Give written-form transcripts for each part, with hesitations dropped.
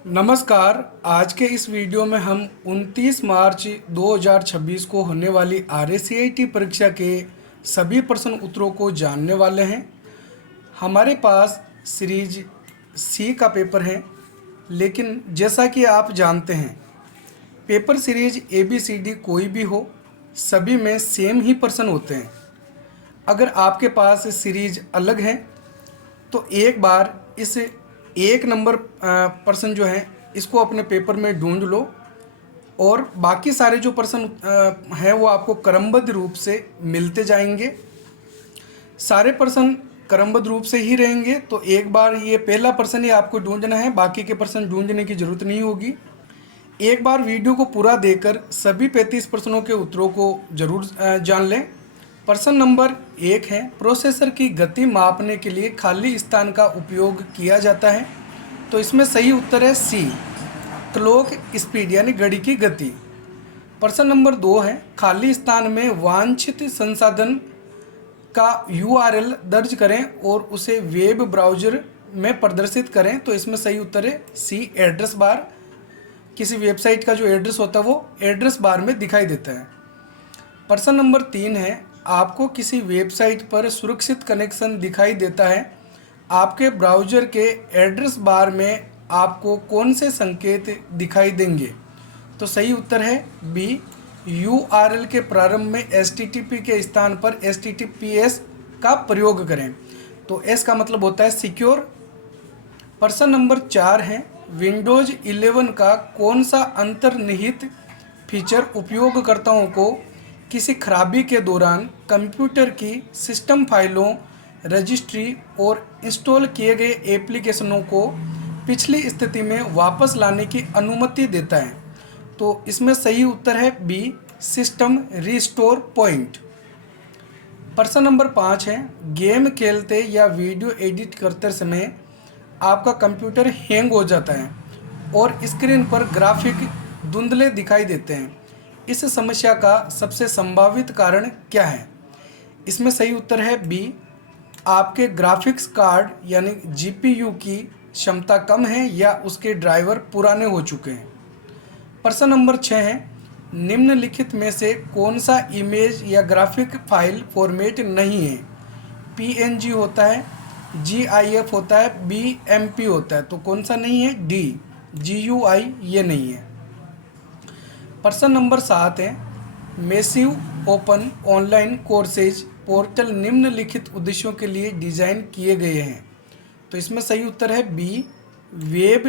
नमस्कार। आज के इस वीडियो में हम 29 मार्च 2026 को होने वाली RACIT परीक्षा के सभी प्रश्न उत्तरों को जानने वाले हैं। हमारे पास सीरीज सी का पेपर है, लेकिन जैसा कि आप जानते हैं पेपर सीरीज ABCD कोई भी हो, सभी में सेम ही प्रश्न होते हैं। अगर आपके पास सीरीज अलग है तो एक बार इस एक नंबर प्रश्न जो है इसको अपने पेपर में ढूंढ लो और बाकी सारे जो प्रश्न हैं वो आपको क्रमबद्ध रूप से मिलते जाएंगे। सारे प्रश्न क्रमबद्ध रूप से ही रहेंगे, तो एक बार ये पहला प्रश्न ही आपको ढूंढना है, बाकी के प्रश्न ढूंढने की ज़रूरत नहीं होगी। एक बार वीडियो को पूरा देखकर सभी 35 प्रश्नों के उत्तरों को जरूर जान लें। प्रश्न नंबर 1 है, प्रोसेसर की गति मापने के लिए खाली स्थान का उपयोग किया जाता है। तो इसमें सही उत्तर है सी, क्लॉक स्पीड यानी घड़ी की गति। प्रश्न नंबर 2 है, खाली स्थान में वांछित संसाधन का URL दर्ज करें और उसे वेब ब्राउज़र में प्रदर्शित करें। तो इसमें सही उत्तर है सी, एड्रेस बार। किसी वेबसाइट का जो एड्रेस होता है वो एड्रेस बार में दिखाई देता है। प्रश्न नंबर 3 है, आपको किसी वेबसाइट पर सुरक्षित कनेक्शन दिखाई देता है। आपके ब्राउज़र के एड्रेस बार में आपको कौन से संकेत दिखाई देंगे? तो सही उत्तर है बी, URL के प्रारंभ में HTTP के स्थान पर HTTPS का प्रयोग करें। तो S का मतलब होता है सिक्योर। प्रश्न नंबर 4 है, विंडोज़ 11 का कौन सा अंतर्निहित फीचर उपयोगकर्ताओं को किसी खराबी के दौरान कंप्यूटर की सिस्टम फाइलों, रजिस्ट्री और इंस्टॉल किए गए एप्लीकेशनों को पिछली स्थिति में वापस लाने की अनुमति देता है? तो इसमें सही उत्तर है बी, सिस्टम रिस्टोर पॉइंट। प्रश्न नंबर 5 है, गेम खेलते या वीडियो एडिट करते समय आपका कंप्यूटर हैंग हो जाता है और स्क्रीन पर ग्राफिक धुंधले दिखाई देते हैं। इस समस्या का सबसे संभावित कारण क्या है? इसमें सही उत्तर है बी, आपके ग्राफिक्स कार्ड यानी GPU की क्षमता कम है या उसके ड्राइवर पुराने हो चुके हैं। प्रश्न नंबर 6 है, निम्नलिखित में से कौन सा इमेज या ग्राफिक फाइल फॉर्मेट नहीं है? PNG होता है, GIF होता है, BMP होता है। तो कौन सा नहीं है? डी, GUI ये नहीं है। प्रश्न नंबर 7 है, massive open online courses portal निम्नलिखित उद्देश्यों के लिए डिज़ाइन किए गए हैं। तो इसमें सही उत्तर है बी, वेब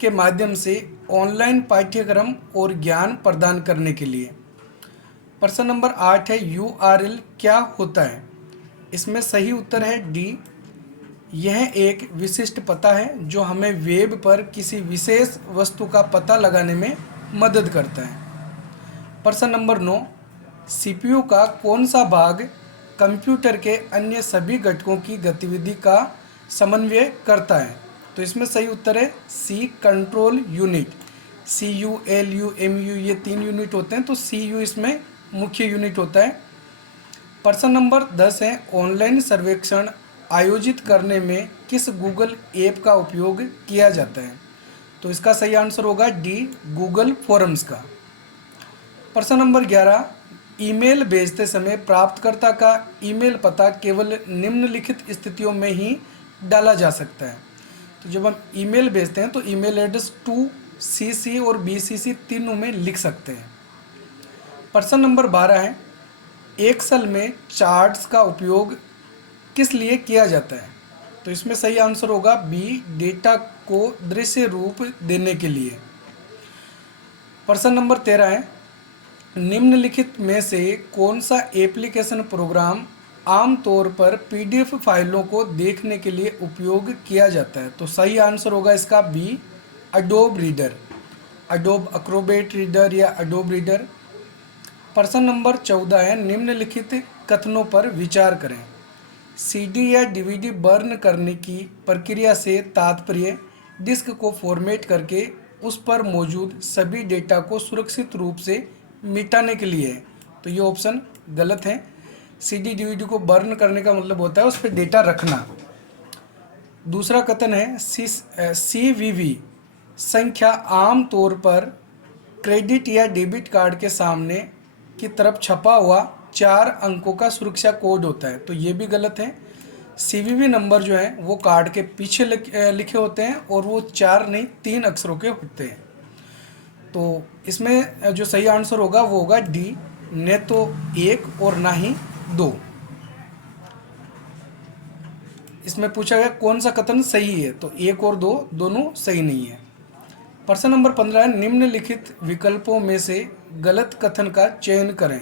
के माध्यम से ऑनलाइन पाठ्यक्रम और ज्ञान प्रदान करने के लिए। प्रश्न नंबर 8 है, URL क्या होता है? इसमें सही उत्तर है डी, यह एक विशिष्ट पता है जो हमें वेब पर किसी विशेष वस्तु का पता लगाने में मदद करता है। प्रश्न नंबर 9, CPU का कौन सा भाग कंप्यूटर के अन्य सभी घटकों की गतिविधि का समन्वय करता है? तो इसमें सही उत्तर है C, control unit. CU, LU, MU ये 3 यूनिट होते हैं, तो CU इसमें मुख्य यूनिट होता है। प्रश्न नंबर 10 है, ऑनलाइन सर्वेक्षण आयोजित करने में किस गूगल ऐप का उपयोग किया जाता है? तो इसका सही आंसर होगा डी, गूगल फॉरम्स का। प्रश्न नंबर 11, ईमेल भेजते समय प्राप्तकर्ता का ईमेल पता केवल निम्नलिखित स्थितियों में ही डाला जा सकता है। तो जब हम ईमेल भेजते हैं तो ईमेल एड्रेस टू CC और BCC तीनों में लिख सकते हैं। प्रश्न नंबर 12 है, एक्सेल में चार्ट्स का उपयोग किस लिए किया जाता है? तो इसमें सही आंसर होगा बी, डेटा को दृश्य रूप देने के लिए। प्रश्न नंबर 13 है, निम्नलिखित में से कौन सा एप्लीकेशन प्रोग्राम आमतौर पर PDF फाइलों को देखने के लिए उपयोग किया जाता है? तो सही आंसर होगा इसका B, Adobe reader, Adobe Acrobat reader या अडोब रीडर। प्रश्न नंबर 14 है, निम्नलिखित कथनों पर विचार करें। CD या DVD बर्न करने की प्रक्रिया से तात्पर्य डिस्क को फॉर्मेट करके उस पर मौजूद सभी डेटा को सुरक्षित रूप से मिटाने के लिए है। तो ये ऑप्शन गलत है। CD DVD को बर्न करने का मतलब होता है उस पर डेटा रखना। दूसरा कथन है CVV संख्या आम तौर पर क्रेडिट या डेबिट कार्ड के सामने की तरफ छपा हुआ 4 अंकों का सुरक्षा कोड होता है, तो ये भी गलत है। सीवीवी नंबर जो है वो कार्ड के पीछे लिखे होते हैं और वो 4 नहीं 3 अक्षरों के होते हैं। तो इसमें जो सही आंसर होगा वो होगा डी, न तो 1 और ना ही 2। इसमें पूछा गया कौन सा कथन सही है, तो 1 और 2 दोनों सही नहीं है। प्रश्न नंबर 15 है, निम्नलिखित विकल्पों में से गलत कथन का चयन करें।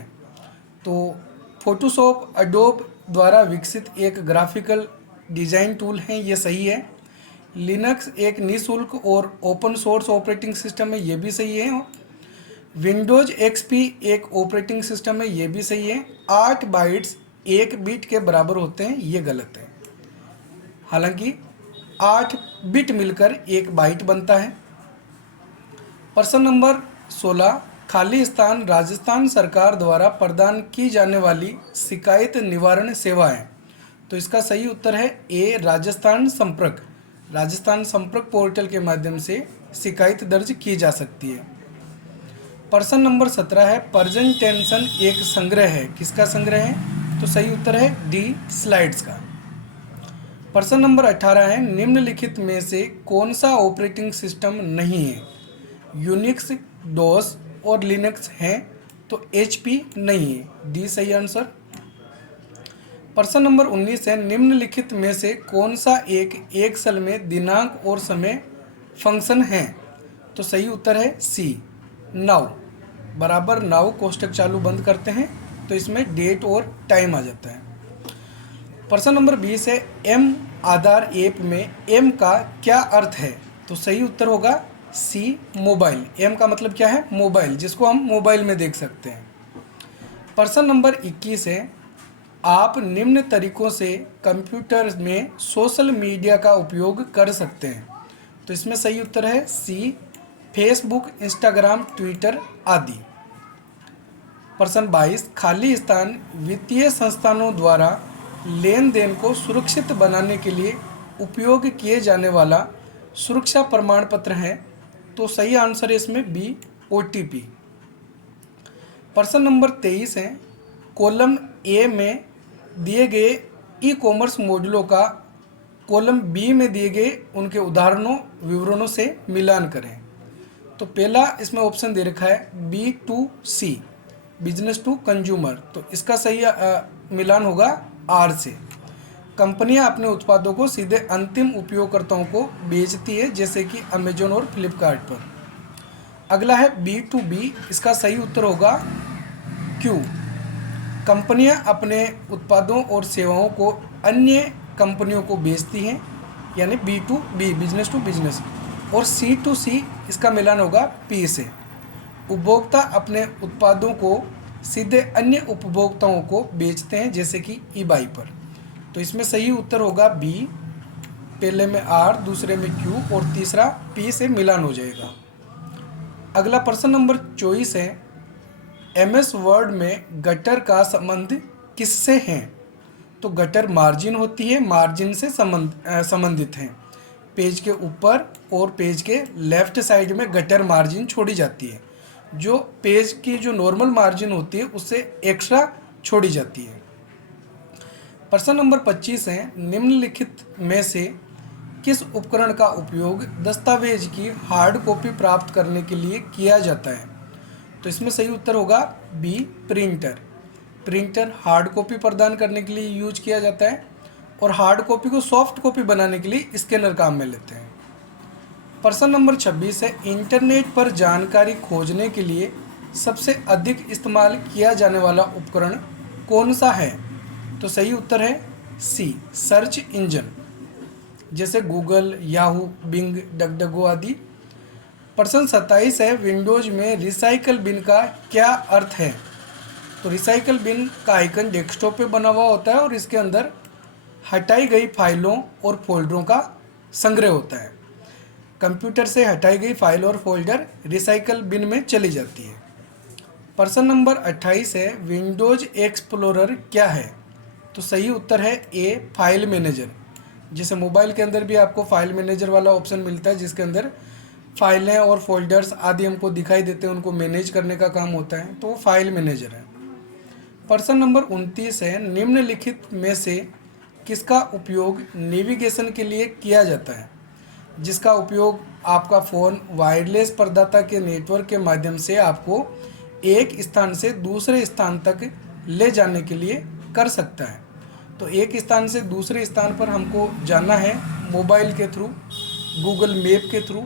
तो फोटोशॉप एडोब द्वारा विकसित एक ग्राफिकल डिजाइन टूल है, ये सही है। लिनक्स एक निःशुल्क और ओपन सोर्स ऑपरेटिंग सिस्टम है, ये भी सही है। विंडोज एक्सपी एक ऑपरेटिंग सिस्टम है, ये भी सही है। 8 बाइट्स 1 बीट के बराबर होते हैं, ये गलत है। हालांकि 8 बिट मिलकर 1 बाइट बनता है। प्रश्न नंबर 16, खाली स्थान राजस्थान सरकार द्वारा प्रदान की जाने वाली शिकायत निवारण सेवा है। तो इसका सही उत्तर है ए, राजस्थान संपर्क। राजस्थान संपर्क पोर्टल के माध्यम से शिकायत दर्ज की जा सकती है। प्रश्न नंबर 17 है, प्रेजेंटेशन एक संग्रह है, किसका संग्रह है? तो सही उत्तर है डी, स्लाइड्स का। प्रश्न नंबर 18 है, निम्नलिखित में से कौन सा ऑपरेटिंग सिस्टम नहीं है? यूनिक्स, डोस और लिनक्स हैं, तो एचपी नहीं है, डी सही आंसर। प्रश्न नंबर 19 है, निम्नलिखित में से कौन सा एक एक्सेल में दिनांक और समय फंक्शन है? तो सही उत्तर है सी, नाउ। बराबर नाउ कोष्टक चालू बंद करते हैं तो इसमें डेट और टाइम आ जाता है। प्रश्न नंबर 20 है, एम आधार ऐप में एम का क्या अर्थ है? तो सही उत्तर होगा सी, मोबाइल। एम का मतलब क्या है? मोबाइल, जिसको हम मोबाइल में देख सकते हैं। प्रश्न नंबर 21 है, आप निम्न तरीकों से कंप्यूटर में सोशल मीडिया का उपयोग कर सकते हैं। तो इसमें सही उत्तर है सी, फेसबुक, इंस्टाग्राम, ट्विटर आदि। प्रश्न 22, खाली स्थान वित्तीय संस्थानों द्वारा लेन देन को सुरक्षित बनाने के लिए उपयोग किए जाने वाला सुरक्षा प्रमाण पत्र है। तो सही आंसर है इसमें बी, ओटीपी। प्रश्न नंबर 23 है, कॉलम ए में दिए गए ई कॉमर्स मॉड्यूलों का कॉलम बी में दिए गए उनके उदाहरणों विवरणों से मिलान करें। तो पहला इसमें ऑप्शन दे रखा है B2C, बिजनेस टू कंज्यूमर, तो इसका सही मिलान होगा आर से। कंपनियां अपने उत्पादों को सीधे अंतिम उपयोगकर्ताओं को बेचती है, जैसे कि अमेजोन और फ्लिपकार्ट पर। अगला है B2B, इसका सही उत्तर होगा क्यू। कंपनियां अपने उत्पादों और सेवाओं को अन्य कंपनियों को बेचती हैं, यानी B2B, बिजनेस टू बिजनेस। और C2C, इसका मिलान होगा P से। उपभोक्ता अपने उत्पादों को सीधे अन्य उपभोक्ताओं को बेचते हैं, जैसे कि eBay पर। तो इसमें सही उत्तर होगा बी, पहले में R, दूसरे में Q और तीसरा P से मिलान हो जाएगा। अगला प्रश्न नंबर 24 है, MS वर्ड में गटर का संबंध किससे है? तो गटर मार्जिन होती है, मार्जिन से संबंधित है। पेज के ऊपर और पेज के लेफ्ट साइड में गटर मार्जिन छोड़ी जाती है, जो पेज की जो नॉर्मल मार्जिन होती है उससे एक्स्ट्रा छोड़ी जाती है। प्रश्न नंबर 25 है, निम्नलिखित में से किस उपकरण का उपयोग दस्तावेज की हार्ड कॉपी प्राप्त करने के लिए किया जाता है? तो इसमें सही उत्तर होगा B, printer. Printer hard copy प्रदान करने के लिए यूज किया जाता है और हार्ड कॉपी को सॉफ्ट कॉपी बनाने के लिए स्कैनर काम में लेते हैं। प्रश्न नंबर 26 है, इंटरनेट पर जानकारी खोजने के लिए सबसे अधिक इस्तेमाल किया जाने वाला उपकरण कौन सा है? तो सही उत्तर है सी, सर्च इंजन, जैसे गूगल, याहू, बिंग, डगडगो आदि। प्रश्न 27 है, विंडोज में रिसाइकल बिन का क्या अर्थ है? तो रिसाइकल बिन का आइकन डेस्कटॉप पे बना हुआ होता है और इसके अंदर हटाई गई फाइलों और फोल्डरों का संग्रह होता है। कंप्यूटर से हटाई गई फाइल और फोल्डर रिसाइकल बिन में चली जाती है। प्रश्न नंबर 28 है, विंडोज एक्सप्लोरर क्या है? तो सही उत्तर है ए, फाइल मैनेजर। जैसे मोबाइल के अंदर भी आपको फाइल मैनेजर वाला ऑप्शन मिलता है, जिसके अंदर फाइलें और फोल्डर्स आदि हमको दिखाई देते हैं, उनको मैनेज करने का काम होता है, तो वो फाइल मैनेजर है। प्रश्न नंबर 29 है, निम्नलिखित में से किसका उपयोग नेविगेशन के लिए किया जाता है? जिसका उपयोग आपका फ़ोन वायरलेस प्रदाता के नेटवर्क के माध्यम से आपको एक स्थान से दूसरे स्थान तक ले जाने के लिए कर सकता है। तो एक स्थान से दूसरे स्थान पर हमको जाना है मोबाइल के थ्रू, गूगल मैप के थ्रू,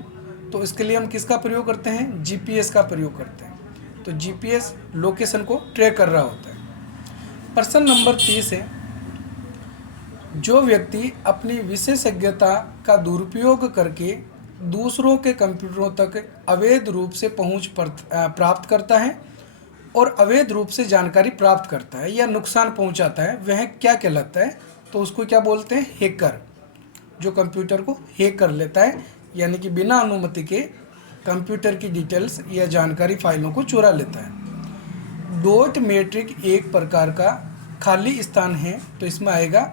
तो इसके लिए हम किसका प्रयोग करते हैं? जीपीएस का प्रयोग करते हैं। तो जीपीएस लोकेशन को ट्रैक कर रहा होता है। प्रश्न नंबर 30 है, जो व्यक्ति अपनी विशेषज्ञता का दुरुपयोग करके दूसरों के कंप्यूटरों तक अवैध रूप से पहुंच प्राप्त करता है और अवैध रूप से जानकारी प्राप्त करता है या नुकसान पहुंचाता है, वह क्या कहलाता है? तो उसको क्या बोलते हैं? हैकर। जो कंप्यूटर को हैक कर लेता है, यानी कि बिना अनुमति के कंप्यूटर की डिटेल्स या जानकारी फाइलों को चुरा लेता है। डॉट मैट्रिक एक प्रकार का खाली स्थान है, तो इसमें आएगा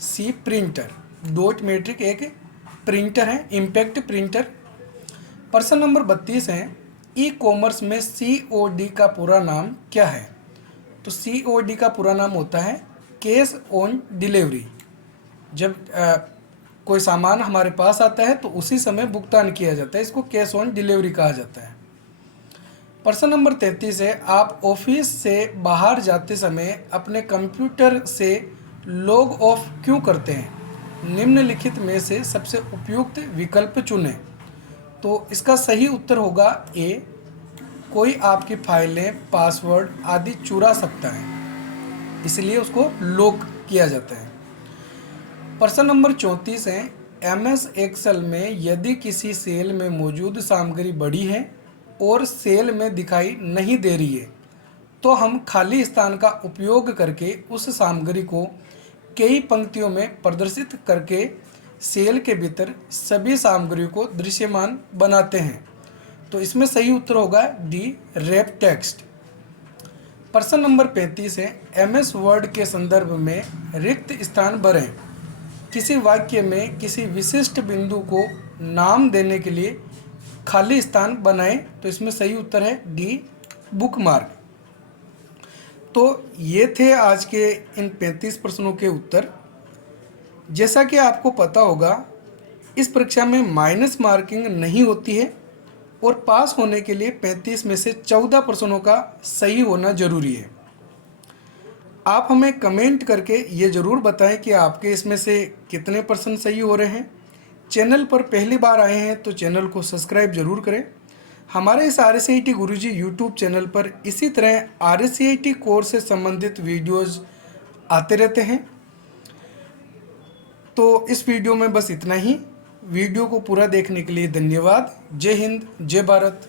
सी, प्रिंटर। डॉट मैट्रिक एक प्रिंटर है, इम्पैक्ट प्रिंटर। प्रश्न नंबर 32 है, ई कॉमर्स में COD का पूरा नाम क्या है? तो COD का पूरा नाम होता है कैश ऑन डिलीवरी। जब कोई सामान हमारे पास आता है तो उसी समय भुगतान किया जाता है, इसको कैश ऑन डिलीवरी कहा जाता है। प्रश्न नंबर 33 है, आप ऑफिस से बाहर जाते समय अपने कंप्यूटर से लॉग ऑफ क्यों करते हैं? निम्नलिखित में से सबसे उपयुक्त विकल्प चुनें। तो इसका सही उत्तर होगा ए, कोई आपकी फाइलें, पासवर्ड आदि चुरा सकता है, इसलिए उसको लॉक किया जाता है। प्रश्न नंबर 34 है, MS एक्सेल में यदि किसी सेल में मौजूद सामग्री बड़ी है और सेल में दिखाई नहीं दे रही है, तो हम खाली स्थान का उपयोग करके उस सामग्री को कई पंक्तियों में प्रदर्शित करके सेल के भीतर सभी सामग्री को दृश्यमान बनाते हैं। तो इसमें सही उत्तर होगा डी, रैप टेक्स्ट। प्रश्न नंबर 35 है, MS वर्ड के संदर्भ में रिक्त स्थान भरें। किसी वाक्य में किसी विशिष्ट बिंदु को नाम देने के लिए खाली स्थान बनाएं। तो इसमें सही उत्तर है डी, बुकमार्क। तो ये थे आज के इन 35 प्रश्नों के उत्तर। जैसा कि आपको पता होगा, इस परीक्षा में माइनस मार्किंग नहीं होती है और पास होने के लिए 35 में से 14 प्रश्नों का सही होना जरूरी है। आप हमें कमेंट करके ये ज़रूर बताएं कि आपके इसमें से कितने प्रश्न सही हो रहे हैं। चैनल पर पहली बार आए हैं तो चैनल को सब्सक्राइब जरूर करें। हमारे इस RSCIT गुरुजी यूट्यूब चैनल पर इसी तरह RSCIT कोर्स से संबंधित वीडियोज़ आते रहते हैं। तो इस वीडियो में बस इतना ही। वीडियो को पूरा देखने के लिए धन्यवाद। जय हिंद, जय भारत।